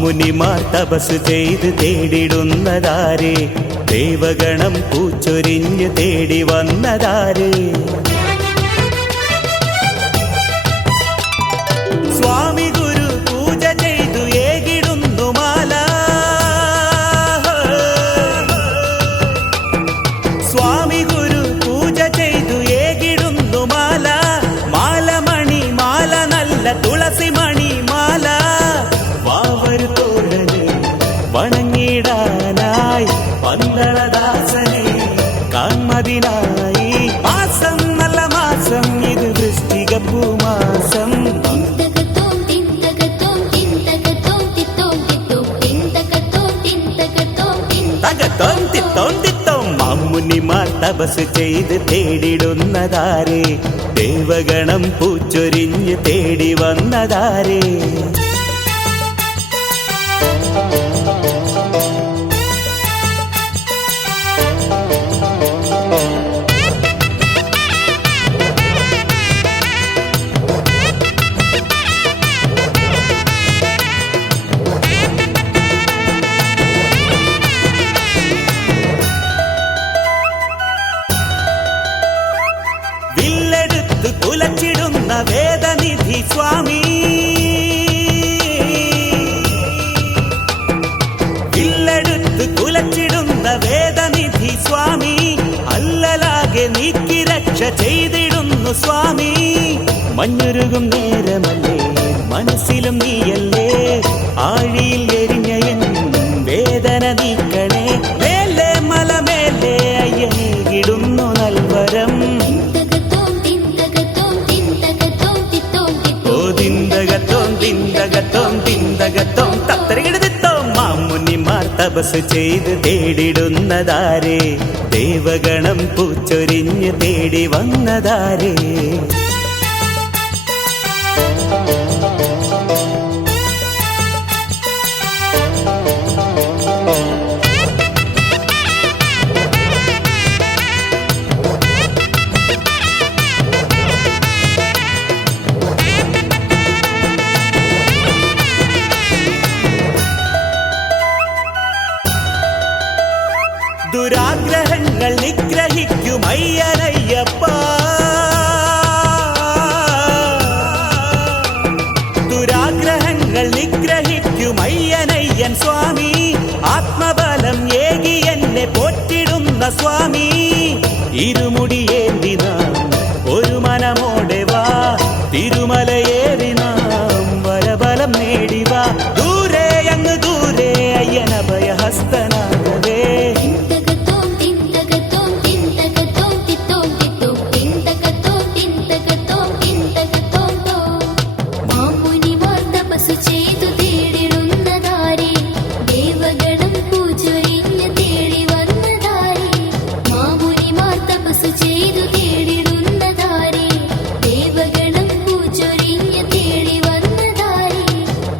മാമുനിമാർ തപസ് ചെയ്ത് തേടിടുന്നതാരേ, ദേവഗണം പൂച്ചൊരിഞ്ഞ് തേടി വന്നതാരേ. സ്വാമി ഗുരു പൂജ ചെയ്തു ഏകിടുന്നു മാല, സ്വാമി ഗുരു പൂജ ചെയ്തു ഏകിടുന്നു മാല, മാലമണി മാല നല്ല തുളസി മണി മാല. വാവരു തോഴനെ വണങ്ങിടാനായി പന്തളദാസനെ കാൺമതിനായി. മാസം നല്ല മാസം ഇത് വൃശ്ചിക പൂമാസം. മാമുനിമാർ തപസ് ചെയ്ത് തേടിടുന്നതാരേ, ദേവഗണം പൂച്ചൊരിഞ്ഞ് തേടി വന്നതാരേ. വില്ലെടുത്ത് കുലച്ചിടുന്ന വേദനിധി സ്വാമി, വില്ലെടുത്ത് കുലച്ചിടുന്ന വേദനിധി സ്വാമി, അല്ലലാകെ നീക്കി രക്ഷ ചെയ്തിടുന്നു സ്വാമി. മഞ്ഞുരുകും നേരമല്ലേ മനസ്സിലും നീയല്ലേ, ആഴിയിൽ എരിഞ്ഞയൻ വേദന നീക്കണേ. മേലെ മലമേലെ അയ്യനേകിടുന്നു നൽവരം. മാമുനിമാർ തപസ് ചെയ്ത് തേടിടുന്നതാരേ, ദേവഗണം പൂച്ചൊരിഞ്ഞ് തേടി വന്നതാരേ. ദുരാഗ്രഹങ്ങൾ നിഗ്രഹിക്കും അയ്യനയ്യപ്പ, ദുരാഗ്രഹങ്ങൾ നിഗ്രഹിക്കും അയ്യനയ്യൻ സ്വാമി. ആത്മബലം ഏകി എന്നെ പോറ്റിടുന്ന സ്വാമി. ഇരുമുടിയേന്തി നാം ഒരു മനമോടെ വാ, തിരുമലയേറി നാം വരബലം നേടിവാ. ദൂരെ അങ്ങ് ദൂരെ അയ്യനഭയഹസ്തനാകവേ.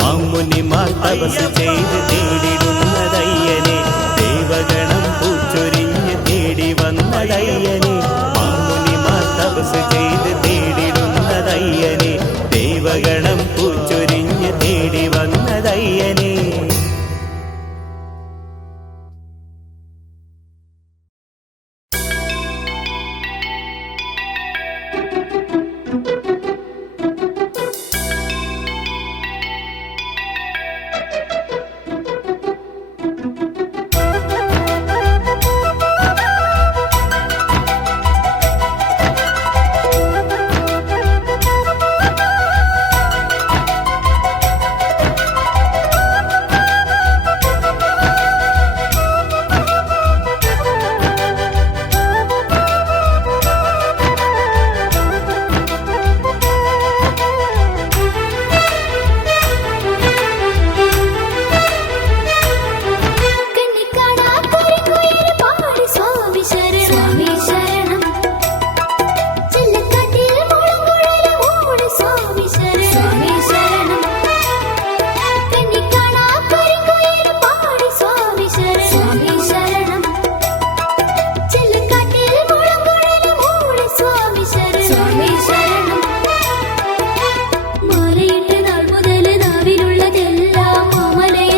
മാമുനിമാർ തപസ് ചെയ്ത് തേടിടുന്നതയ്യനെ, ദേവഗണം പൂച്ചൊരിഞ്ഞ് തേടി വന്നതയ്യനെ. മാമുനിമാർ തപസ് ചെയ്ത് തേടിടുന്നതയ്യനെ, ദേവഗണം പൂച്ചൊരിഞ്ഞ് തേടി വന്നതയ്യനെ. മാലയിട്ട് നാൾ മുതൽ നാവിലുള്ളതെല്ലാം മാമലയിൽ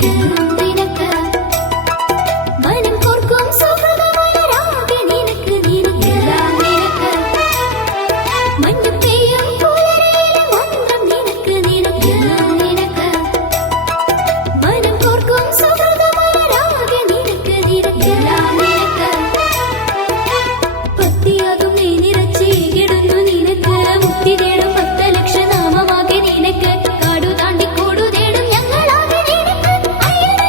നിനക്ക് നിനക്ക് മനം കോർക്കും സൗഹൃദമായ രാഗി നിനക്ക് നിനക്ക് നിനക്ക് മഞ്ഞു പെയ്യും പുലരിയിലെ മന്ത്രം നിനക്ക് നിനക്ക് നിനക്ക് മനം കോർക്കും സൗഹൃദമായ രാഗി നിനക്ക് നിനക്ക് നിനക്ക് പത്തിയാകും നീ നിറച്ചേകിടുന്നു നിനക്ക് മുക്തി തേടും 10 ലക്ഷ നാമമാകെ നിനക്ക് കാടു താണ്ടി കൂടു തേടും ഞങ്ങളാകെ നിനക്ക് അയ്യനെ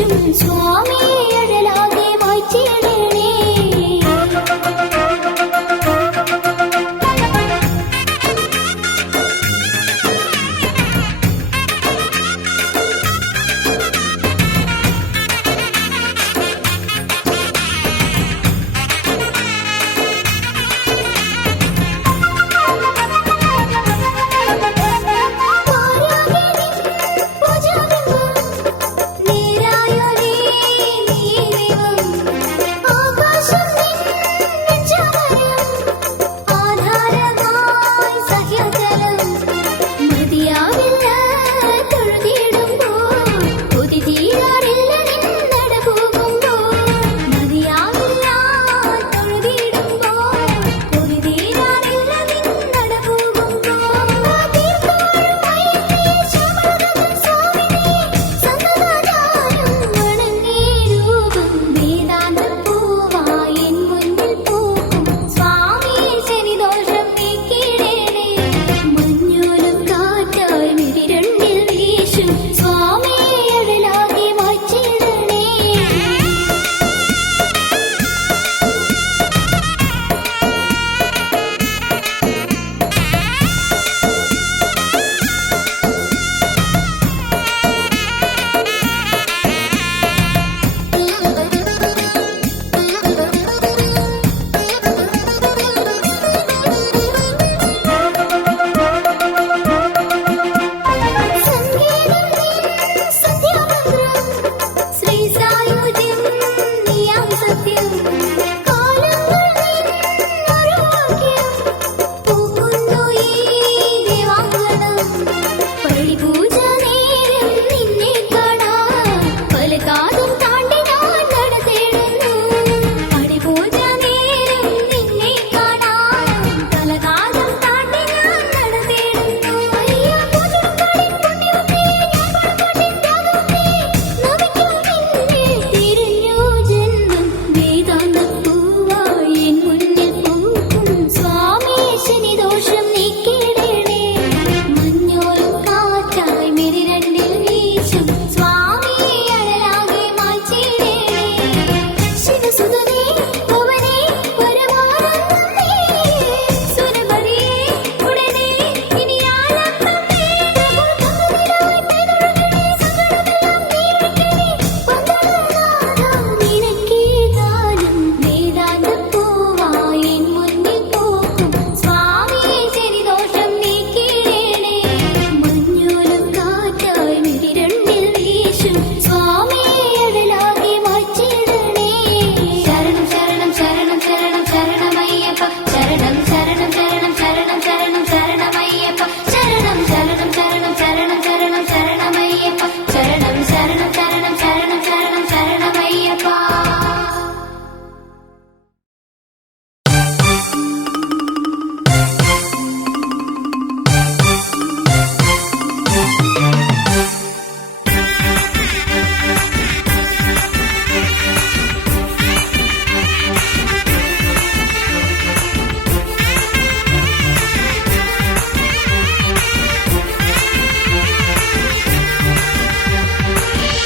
വീശും സ്വാമിയെ അഴലാകെ മായ്ച്ചിടണേ.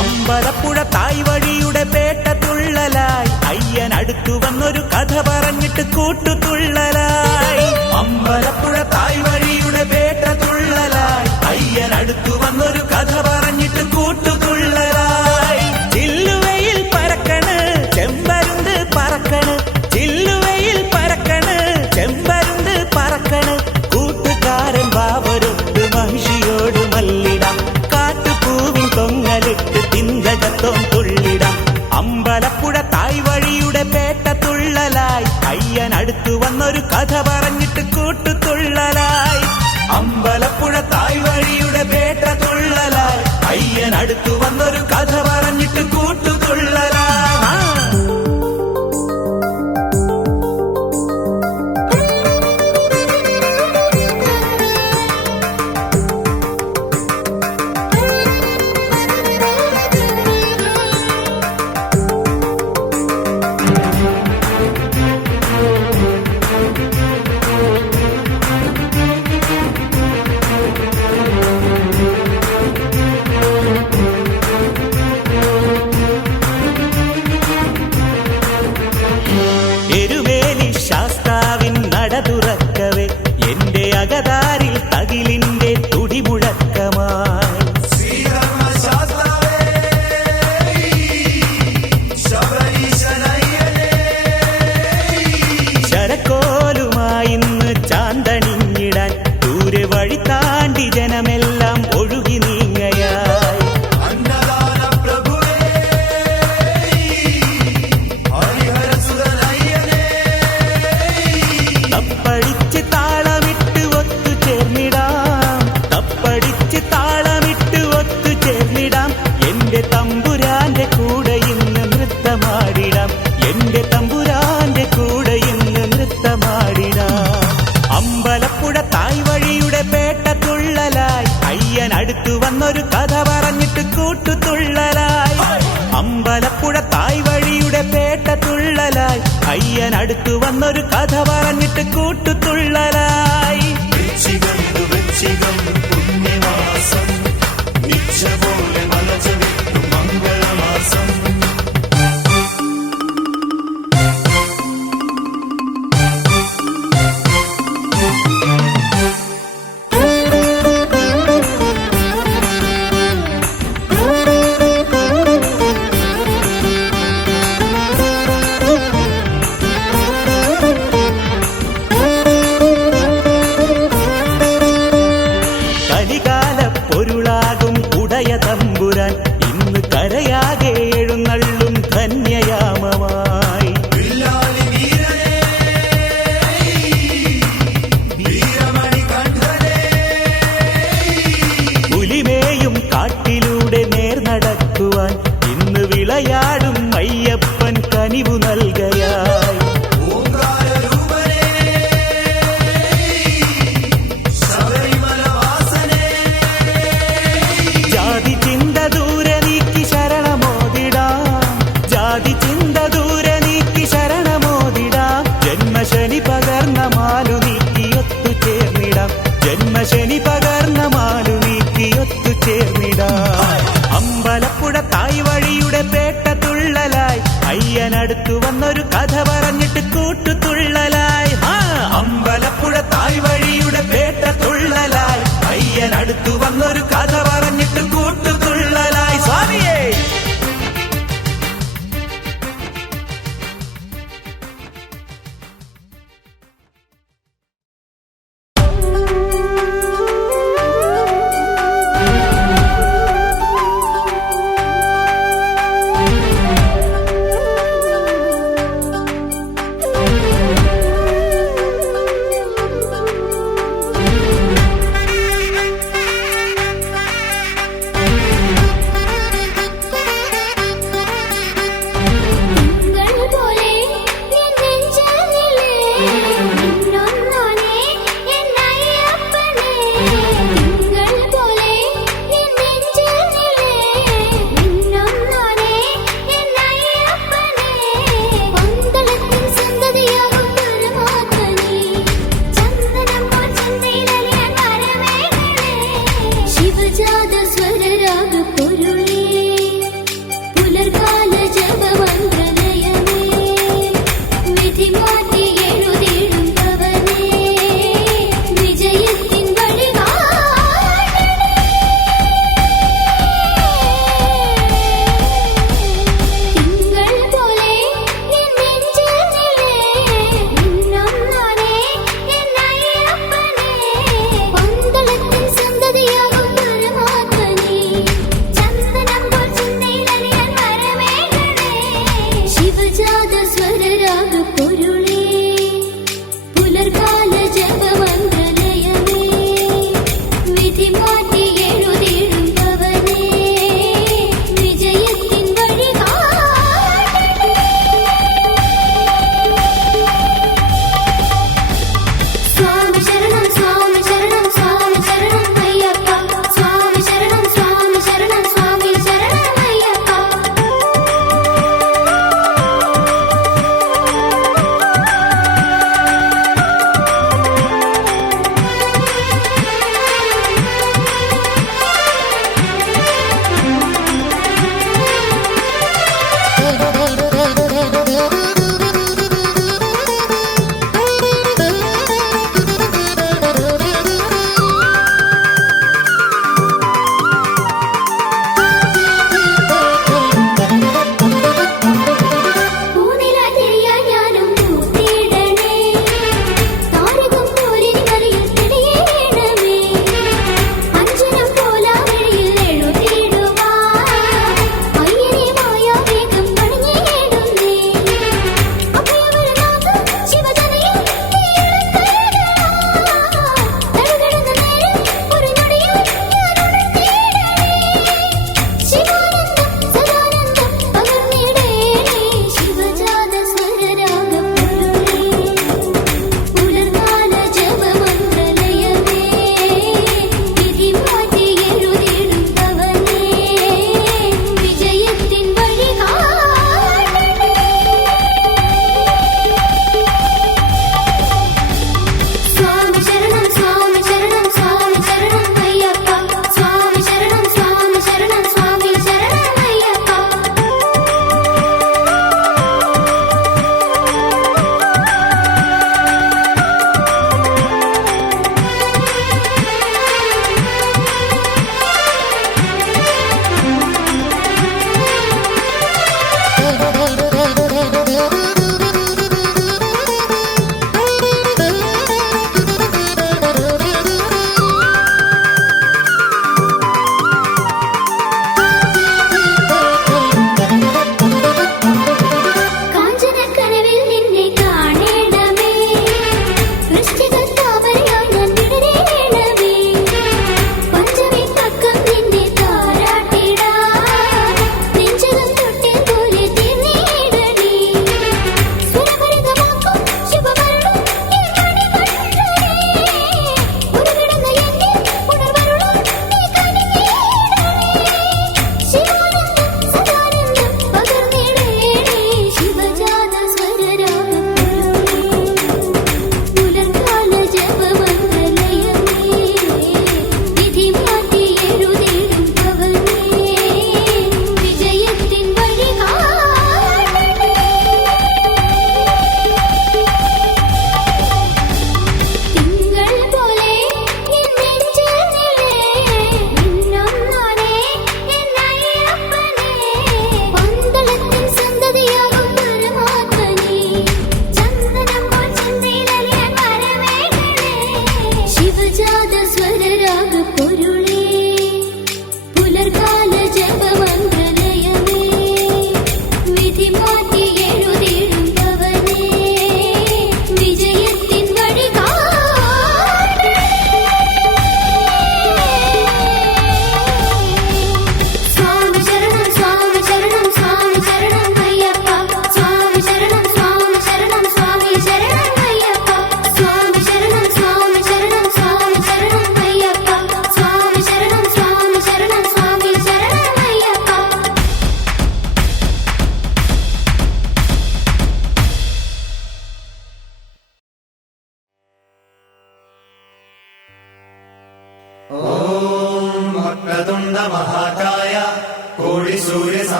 അമ്പലപ്പുഴ തായ് വഴിയുടെ പേട്ടതുള്ളലായി അയ്യനടുത്തു വന്നൊരു കഥ പറഞ്ഞിട്ട് കൂട്ടുതുള്ളലായി. അമ്പലപ്പുഴ തായ് വഴിയുടെ പേട്ടതുള്ളലായി അയ്യനടുത്തു വന്നൊരു കഥ പറഞ്ഞിട്ട് കൂട്ടുതുള്ളലായി. ചില്ലുവയിൽ പരക്കണ് ചെമ്പരുന്ത് പറക്കണ്, ചില്ലുവയിൽ പരക്കണ് ചെമ്പരുന്ത് പറക്കണ്. കൂട്ടുകാരൻ ബാവരൊട്ട് മഹിഷിയോട് മല്ലിടാം, കാട്ടുപൂവിൻ തൊങ്ങലിട്ട് തിന്തകത്തോം തുള്ളിടാം. അമ്പലപ്പുഴ തായ് വഴിയുടെ പേട്ടതുള്ളലായി അയ്യനടുത്തു വന്നൊരു കഥ പറഞ്ഞിട്ട് കൂട്ടുതുള്ളലായി. അമ്പലപ്പുഴ തായ് വഴിയുടെ പേട്ട തുള്ളലായി അയ്യനടുത്തു വന്നൊരു കഥ പറഞ്ഞിട്ട് കൂട്ടുതുള്ളലായി. വൃശ്ചികം പുണ്യമാസം നിശ്ചപോലെ മലചവിട്ടും മംഗളമാസം. പൊരുളാകും ഉടയ തമ്പുരാൻ ഇന്ന് കരയാകെ എഴുന്നള്ളും ധന്യയാമമായി. പുലിമേയും കാട്ടിലൂടെ നേർ നടക്കുവാൻ ഇന്ന് വിളയാടും അയ്യപ്പൻ കനിവു നൽകയായി. ജാതി ചിന്ത ദൂരെ നീക്കി ശരണമോദിടാം. ജന്മശനി പകർന്ന മാലു നീക്കി ഒത്തുചേർന്നിടാം. ജന്മശനി പകർന്ന മാലു നീക്കി ഒത്തുചേർന്നിടാം. അമ്പലപ്പുഴ തായ് വഴിയുടെ പേട്ട തുള്ളലായി അയ്യനടുത്തു വന്നൊരു കഥ പറഞ്ഞിട്ട് കൂട്ടുതുള്ളലായി. അമ്പലപ്പുഴ തായ് വഴിയുടെ പേട്ട തുള്ളലായി അയ്യനടുത്തു വന്നൊരു കഥ പറഞ്ഞിട്ട് കൂട്ടുതുള്ളലായി. സ്വാമിയേ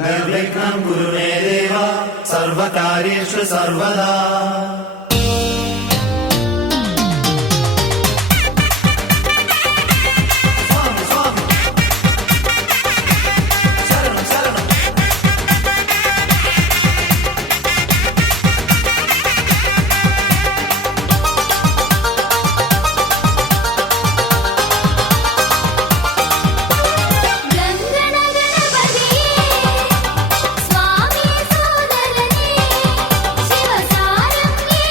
നിർവിഘ്നം കുരു മേ ദേവ സർവകാര്യേഷു സർവദാ. ഗംഗണഗണപതിയേ സ്വാമി സോദരനേ ശിവസാരംഗേ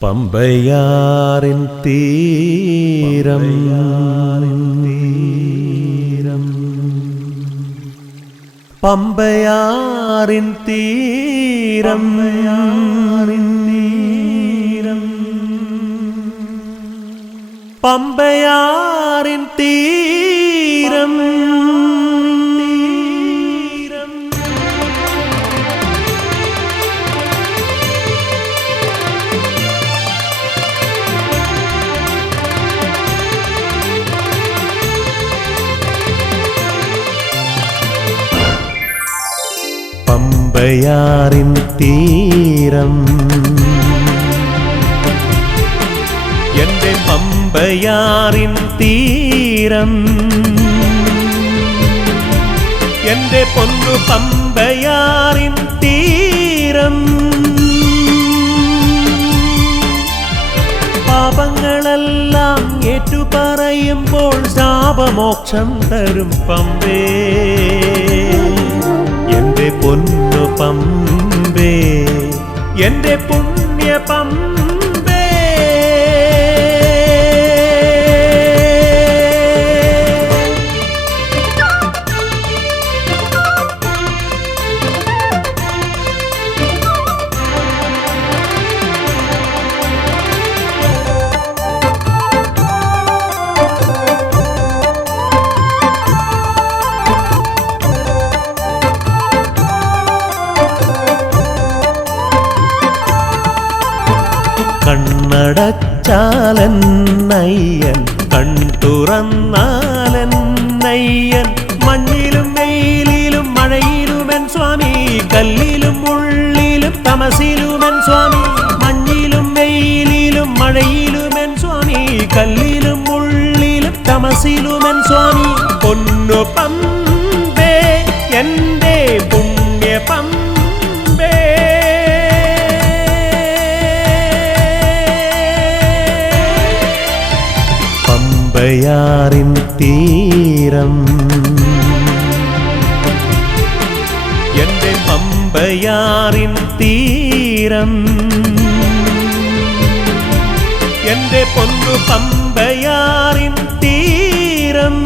പമ്പയാറിൻ തീരം പമ്പയാറിൻ തീരം പമ്പയാറിൻ തീരം പമ്പയാറിൻ തീരം എന്റെ പമ്പയാറിൻ തീരം എന്റെ പൊന്നു പമ്പയാറിൻ തീരം പാപങ്ങളെല്ലാം ഏറ്റുപറയുമ്പോൾ ശാപമോക്ഷം തരും പമ്പേ എന്റെ പൊന്നു പമ്പേ എന്റെ പുണ്യ പമ്പേ കണ്ണടച്ചാലന്നയ്യൻ കൺതുറന്നാലന്നയ്യൻ മഞ്ഞിലും വെയിലിലും മഴയിലുമൻ സ്വാമി കല്ലിലും മുള്ളിലും തമസിലുമൻ സ്വാമി മഞ്ഞിലും വെയിലിലും മഴയിലുമൻ സ്വാമി കല്ലിലും മുള്ളിലും തമസിലുമൻ സ്വാമി പൊന്നു പമ്പേ എന്റെ പുണ്യ പമ്പേ പമ്പയാറിൻ തീരം എന്റെ പമ്പയാറിൻ തീരം എന്റെ പൊന്നു പമ്പയാറിൻ തീരം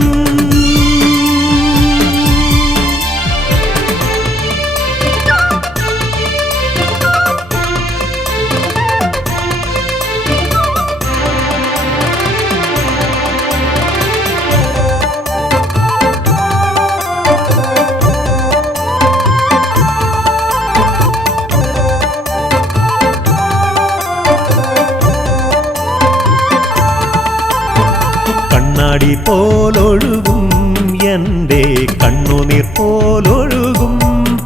കണ്ണാടി പോലൊഴുകും എൻ്റെ കണ്ണുനീർ പോലൊഴുകും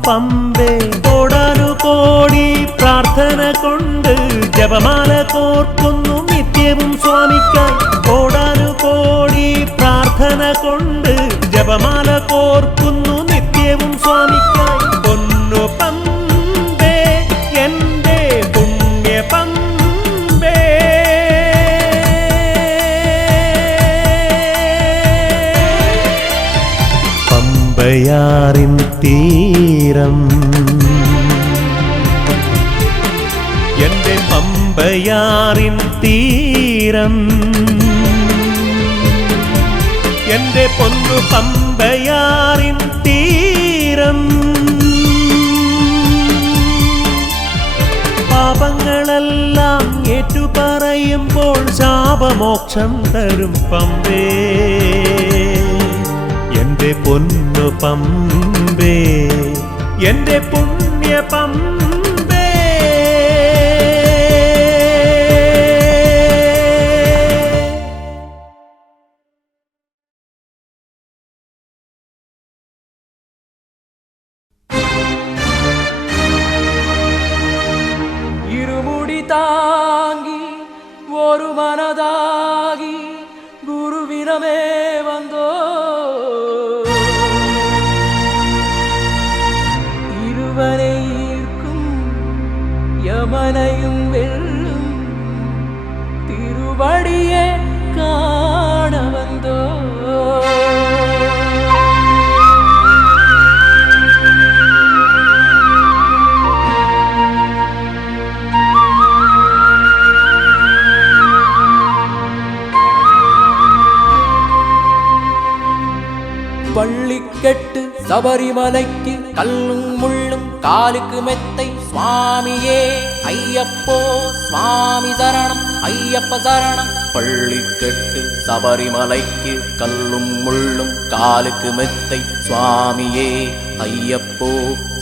പമ്പേ കോടാനു കോടി പ്രാർത്ഥന കൊണ്ട് ജപമാല കോർക്കുന്നു നിത്യവും സ്വാമിക്കായി കോടാനു കോടി പ്രാർത്ഥന കൊണ്ട് ജപമാല കോർക്കുന്നു നിത്യവും സ്വാമിക്കായി പൊന്നു പമ്പേ എൻ്റെ പുണ്യ പമ്പേ പമ്പയാറിൻ തീരം എന്റെ പമ്പയാറിൻ തീരം എന്റെ പൊന്നു പമ്പയാറിൻ തീരം പാപങ്ങളെല്ലാം ഏറ്റുപറയുമ്പോൾ ശാപമോക്ഷം തരും പമ്പേ എന്റെ പൊന്നു പമ്പേ എന്റെ പുണ്യ പമ്പേ ഇരുമുടി താങ്ങി ഒരു മനതാകി ഗുരുവിനമേ വന്നോ ഇരുവനെ ഈർക്കും യമനയും വെല്ലും തിരുവടിയെ കാണ വന്നോ சபரிமலைக்கு கல்லும் முள்ளும் காலுக்கு மெத்தை சுவாமியே ஐயப்போ சுவாமி சரணம் ஐயப்ப சரணம். பள்ளிக்கட்டு சபரிமலைக்கு கல்லும் முள்ளும் காலுக்கு மெத்தை சுவாமியே ஐயப்போ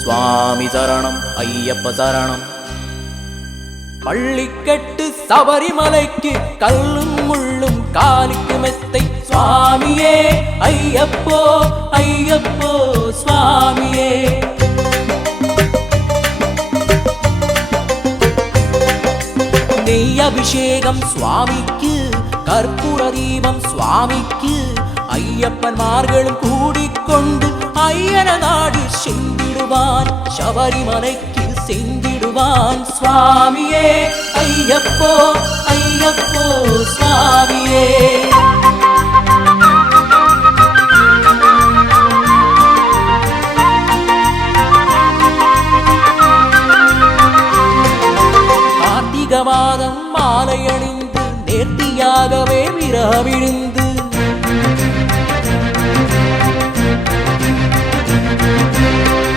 சுவாமி சரணம் ஐயப்ப சரணம். பள்ளிக்கட்டு சபரிமலைக்கு கல்லும் முள்ளும் காலுக்கு மெத்தை சுவாமியே ஐயப்போ ஐயப்போ சுவாமியே. நெய் அபிஷேகம் சுவாமிக்கு கற்பூர தீபம் சுவாமிக்கு ஐயப்பன்மார்களும் கூடிக்கொண்டு ஐயன நாடு சென்றிடுவான் சபரிமலைக்கு சென்றிடுவான் சுவாமியே ஐயப்போ ஐயப்போ சுவாமியே. கார்த்திக மாதம் மாலை அணிந்து நேர்த்தியாகவே விரவிழுந்து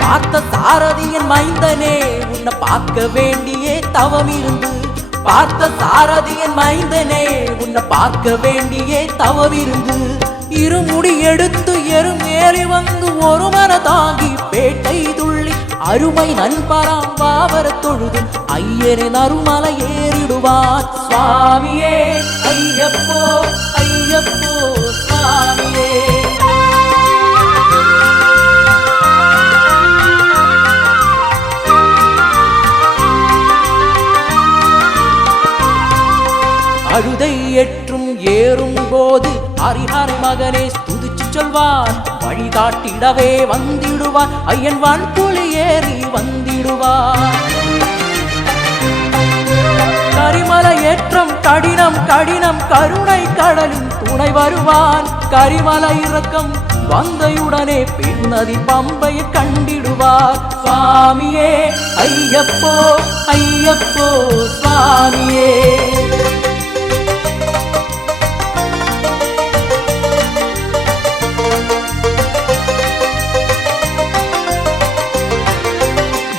பார்த்த சாரதியின் மைந்தனே உன்னை பார்க்க வேண்டியே தவம் இருந்து. பார்த்த சாரதியின் மைந்தனே உன்னை பார்க்க வேண்டியே தவம் இருந்து. இருமுடி எடுத்து எருமேறி வந்து ஒரு மன தாங்கி பேட்டை துள்ளி அருமை நண்பராம் பாவர தொழுது ஐயரின் அருமலை ஏறிடுவார் சுவாமியே ஐயப்போ ஐயப்போ சுவாமியே. அழுதை ஏற்றும் ஏறும் போது ஹரிஹர மகனே ஸ்துதிச்சு சொல்வார். வழிகாட்டிடவே வந்திடுவார் ஐயன் வான்புலி ஏறி வந்திடுவார். கரிமலை ஏற்றம் கடினம் கடினம் கருணை கடலின் துணை வருவான். கரிமலை இறக்கம் வந்தையுடனே பெண்ணதி பம்பையை கண்டிடுவார் சுவாமியே ஐயப்போ ஐயப்போ சுவாமியே.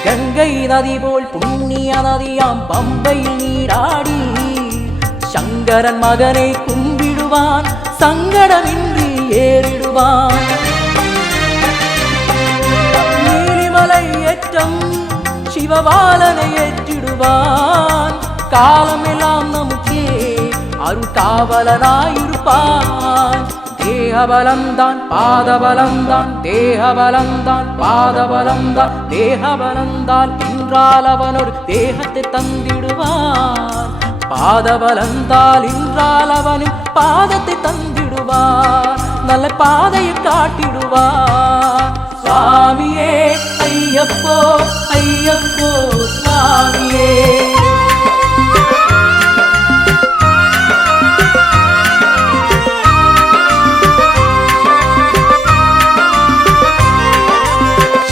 கங்கை நதி போல் புண்ணிய நதியாம் பம்பையில் நீராடி சங்கரன் மகனை கும்பிடுவான் சங்கடமின்றி ஏறிடுவான். நீலிமலை ஏற்றம் சிவபாலனை ஏற்றிடுவான். காலமெல்லாம் நமக்கே அருள்காவலனாயிருப்பான். தேகபலம்தான் பாதபலம்தான் தேகபலம்தான் பாதபலம்தான் தேகபலந்தால் இன்றால் அவனொரு தேகத்தை தந்திடுவார். பாதபலந்தால் இன்றால் அவனின் பாதத்தை தந்திடுவார். நல்ல பாதையை காட்டிடுவார் சுவாமியே ஐயப்போ ஐயப்போ சுவாமியே.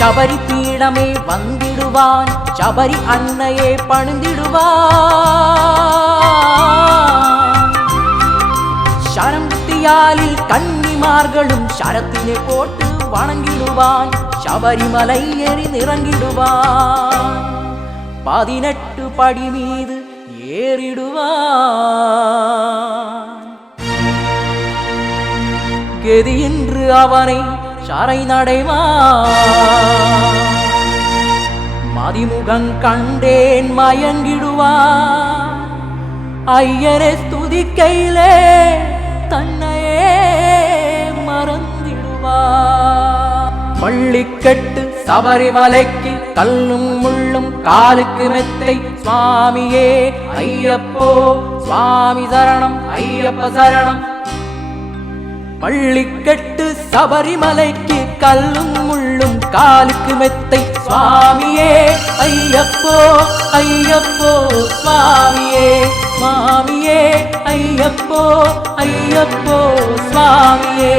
சபரி பீடமே வந்திடுவான் சபரி அன்னையே பணிந்திடுவான். சரத்தியாலில் கன்னிமார்களும் சரத்தினை போட்டு வணங்கிடுவான். சபரிமலை ஏறி நிறங்கிடுவான். 18 படி மீது ஏறிடுவான். கெதியின்று அவனை சரை நடைவான். மதிமுகம் கண்டேன் மயங்கிடுவான். ஐயரை ஸ்துதிக்கையிலே தன்னையே மறந்திடுவான். பள்ளிக்கட்டு சபரிமலைக்கு கல்லும் முள்ளும் காலுக்கு மெத்தை சுவாமியே ஐயப்போ சுவாமி சரணம் ஐயப்ப சரணம். பள்ளிக்கட்டு சபரிமலைக்கு கல்லும் முள்ளும் காலுக்கு மெத்தை சுவாமியே ஐயப்போ ஐயப்போ சுவாமியே சுவாமியே ஐயப்போ ஐயப்போ சுவாமியே.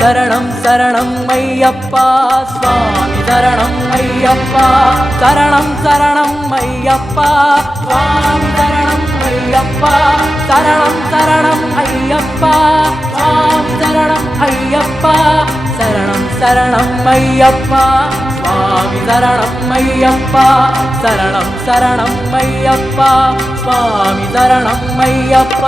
சரணம் சரணம் ஐயப்பா சுவாமி சரணம் ஐயப்பா சரணம் சரணம் ஐயப்பா சுவாமி சரணம் ஐயப்பா. അയ്യപ്പ ശരണം ശരണം അയ്യപ്പ സ്വാമി ശരണം അയ്യപ്പ ശരണം ശരണം അയ്യപ്പ സ്വാമി ശരണം അയ്യപ്പ ശരണം ശരണം അയ്യപ്പ സ്വാമി ശരണം അയ്യപ്പ.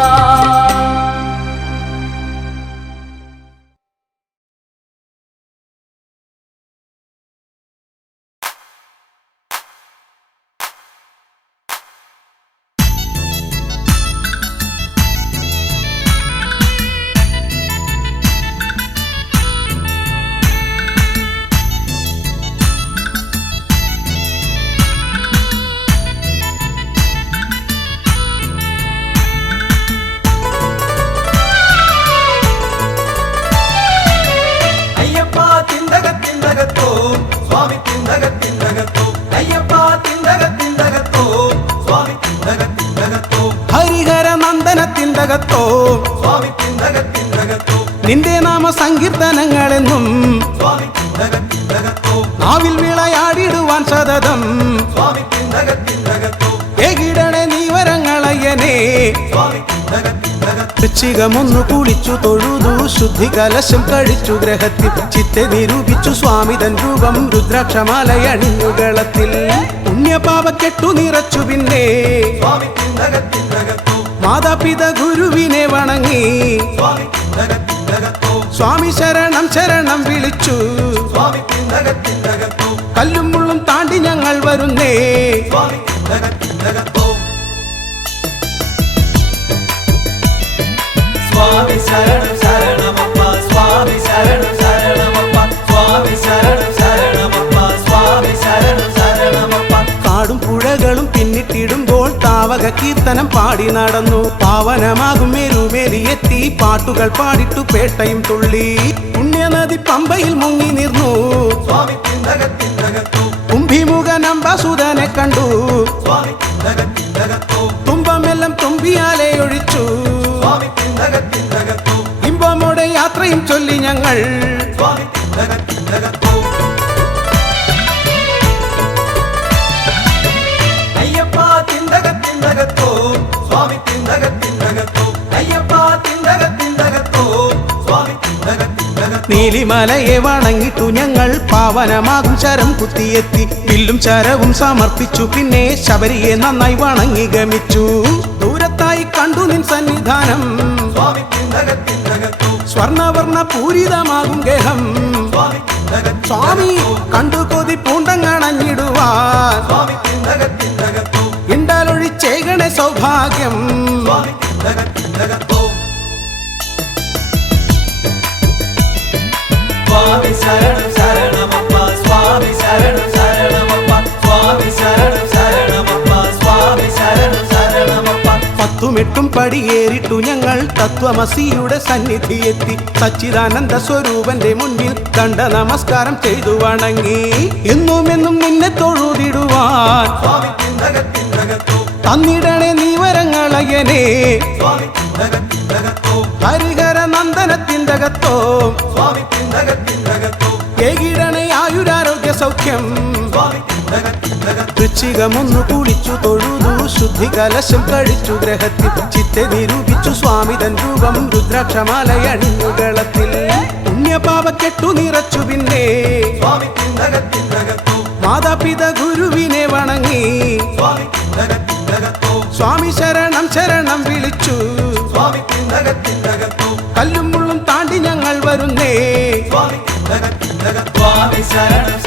ഹരിഹരനന്ദനത്തിൻ്റകത്തോ നിന്റെ നാമ സങ്കീർത്തനങ്ങളെന്നും നാവിൽ വിളയാടിടുവാൻ സതതം ഏകിടണേ നീ വരങ്ങളയ്യനേ. വൃശ്ചികമൊന്നു കുളിച്ചു തൊഴുതു ശുദ്ധി കലശം കഴിച്ചു ഗ്രഹത്തിൽ ചിത്തെ നിരൂപിച്ചു സ്വാമി തൻ രൂപം രുദ്രാക്ഷമാലയണിഞ്ഞുകളത്തിൽ പുണ്യപാപക്കെട്ടു നിറച്ചു പിന്നെ മാതാപിത ഗുരുവിനെ വണങ്ങി സ്വാമി ശരണം ശരണം വിളിച്ചു കല്ലും മുള്ളും താണ്ടി ഞങ്ങൾ വരുന്നേ. സ്വാമി ശരണം ശരണമപ്പ സ്വാമി ശരണം ശരണമപ്പ സ്വാമി ശരണം ശരണമപ്പ സ്വാമി ശരണം ശരണമപ്പ. കാടും പുഴകളും പിന്നിട്ടിടുമ്പോൾ താവക കീർത്തനം പാടി നടന്നു പാവനമാകും മേരുമേലിയെത്തി പാട്ടുകൾ പാടിട്ടു പേട്ടയും തുള്ളി പുണ്യനദി പമ്പയിൽ മുങ്ങി നിന്നു കുംഭിമുഖനമ്പസുതനെ കണ്ടു തുമ്പമെല്ലാം തുമ്പിയാലെ ഒഴിച്ചു ഇമ്പമോടെ യാത്രയും ചൊല്ലി ഞങ്ങൾ അയ്യപ്പ തിന്തകത്തിന്തകത്തോ സ്വാമി തിന്തകത്തിന്തകത്തോ അയ്യപ്പ തിന്തകത്തിന്തകത്തോ സ്വാമി തിന്തകത്തിന്തകത്തോ. നീലിമലയെ വണങ്ങിട്ടു ഞങ്ങൾ പാവനമാകും ശരം കുത്തിയെത്തി വില്ലും ശരവും സമർപ്പിച്ചു പിന്നെ ശബരിയെ നന്നായി വണങ്ങി ഗമിച്ചു ദൂരത്തായി കണ്ടു നിൻ സന്നിധാനം സ്വർണവർണ്ണ പൂരിതമാകും ഗേഹം സ്വാമി കണ്ടു കൊതി പൂണ്ടങ്ങണഞ്ഞിടുവാൻ ഇണ്ടാലൊഴിച്ചേകണേ സൗഭാഗ്യം. സ്വാമി ശരണം ശരണമപ്പ സ്വാമി ശരണം ശരണമപ്പ സ്വാമി ശരണം ശരണമപ്പ സ്വാമി ശരണം ശരണമപ്പ. 10 പടിയേറിട്ടു ഞങ്ങൾ തത്വമസിയുടെ സന്നിധിയെത്തി സച്ചിദാനന്ദ സ്വരൂപന്റെ മുന്നിൽ ദണ്ഡ നമസ്കാരം ചെയ്തു വണങ്ങി എന്നും നിന്നെ തൊഴുതിടുവാൻ തന്നിടണേ നീ വരങ്ങളയ്യനേ. ഹരിഹരനന്ദനത്തിൻ്റകത്തോ ഏകിടണേ ആയുരാരോഗ്യ സൗഖ്യം വൃശ്ചികമൊന്നു കുളിച്ചു തൊഴുതു ശുദ്ധി കലശം കഴിച്ചു ഗ്രഹത്തിൽ ചിത്തെ നിരൂപിച്ചു സ്വാമി തൻ രൂപം രുദ്രാക്ഷമാലയണിഞ്ഞുകളത്തിൽ പുണ്യപാപക്കെട്ടു നിറച്ചു പിന്നെ മാതാപിത ഗുരുവിനെ വണങ്ങി സ്വാമി ശരണം ശരണം വിളിച്ചു കല്ലും മുള്ളും താണ്ടി ഞങ്ങൾ വരുന്നേ. സ്വാമി ശരണം